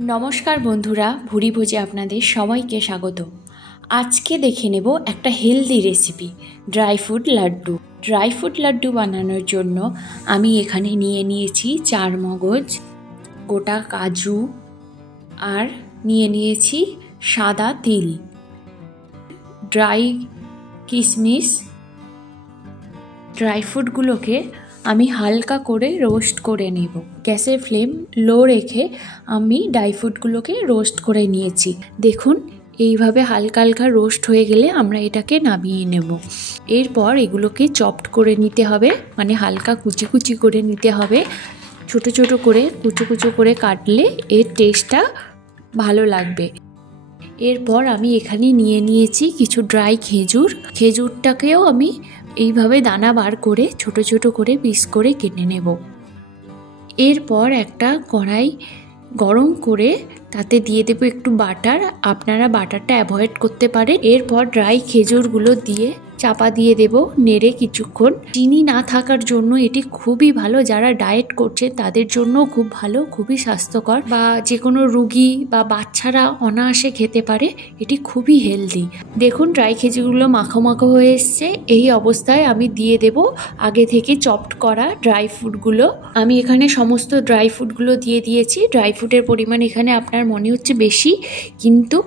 নমস্কার বন্ধুরা, ভুরি ভোজে আপনাদের সবাইকে স্বাগত। আজকে দেখে নেব একটা healthy recipe, dry fruit laddoo. Dry fruit laddoo বানানোর জন্য আমি এখানে নিয়ে নিয়েছি চারমগজ, গোটা কাজু আর নিয়ে নিয়েছি সাদা তিল, ড্রাই কিশমিশ। ড্রাই ফ্রুটগুলোকে আমি হালকা করে রোস্ট করে নেব। গ্যাসের ফ্লেম লো রেখে আমি ড্রাই ফ্রুটগুলোকে রোস্ট করে নিয়েছি। দেখুন, এইভাবে হালকা হালকা রোস্ট হয়ে গেলে আমরা এটাকে নামিয়ে নেব। এরপর এগুলোকে চপড করে নিতে হবে, মানে হালকা কুচি কুচি করে নিতে হবে। ছোট ছোট করে কুচো কুচো করে কাটলে এর টেস্টটা ভালো লাগবে। এরপর আমি এখানে নিয়ে নিয়েছি কিছু ড্রাই খেজুর। খেজুরটাকেও আমি এইভাবে দানা বার করে ছোট ছোট করে পিস করে কেটে নেব। এরপর একটা কড়াই গরম করে তাতে দিয়ে দেবো একটু বাটার। আপনারা বাটারটা অ্যাভয়েড করতে পারেন। এরপর ড্রাই খেজুরগুলো দিয়ে চাপা দিয়ে দেব, নেড়ে কিছুক্ষণ। চিনি না থাকার জন্য এটি খুবই ভালো, যারা ডায়েট করছে তাদের জন্য খুব ভালো, খুবই স্বাস্থ্যকর, বা যে কোনো রুগী বা বাচ্চারা অনায়াসে খেতে পারে। এটি খুবই হেলদি। দেখুন, ড্রাই খেজুরগুলো মাখো মাখো হয়ে এসছে। এই অবস্থায় আমি দিয়ে দেব আগে থেকে চপড করা ড্রাই ফ্রুটগুলো। আমি এখানে সমস্ত ড্রাই ফ্রুটগুলো দিয়ে দিয়েছি। ড্রাই ফ্রুটের পরিমাণ এখানে আপনার মনে হচ্ছে বেশি, কিন্তু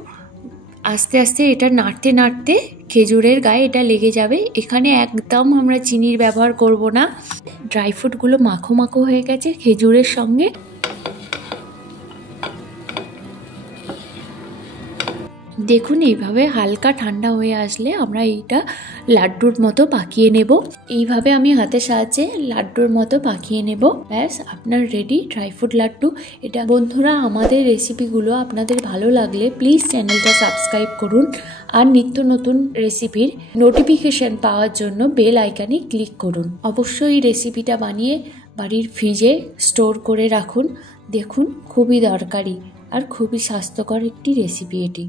আস্তে আস্তে এটা নাড়তে নাড়তে খেজুরের গায়ে এটা লেগে যাবে। এখানে একদম আমরা চিনির ব্যবহার করব না। ড্রাই ফ্রুটগুলো মাখো মাখো হয়ে গেছে খেজুরের সঙ্গে। দেখুন, এইভাবে হালকা ঠান্ডা হয়ে আসলে আমরা এইটা লাড্ডুর মতো পাকিয়ে নেব। এইভাবে আমি হাতের সাহায্যে লাড্ডুর মতো পাকিয়ে নেব। ব্যাস, আপনার রেডি ড্রাই ফ্রুট লাড্ডু। এটা বন্ধুরা, আমাদের রেসিপিগুলো আপনাদের ভালো লাগলে প্লিজ চ্যানেলটা সাবস্ক্রাইব করুন, আর নিত্য নতুন রেসিপির নোটিফিকেশন পাওয়ার জন্য বেল আইকনে ক্লিক করুন। অবশ্যই রেসিপিটা বানিয়ে বাড়ির ফ্রিজে স্টোর করে রাখুন। দেখুন, খুবই দরকারি আর খুবই স্বাস্থ্যকর একটি রেসিপি এটি।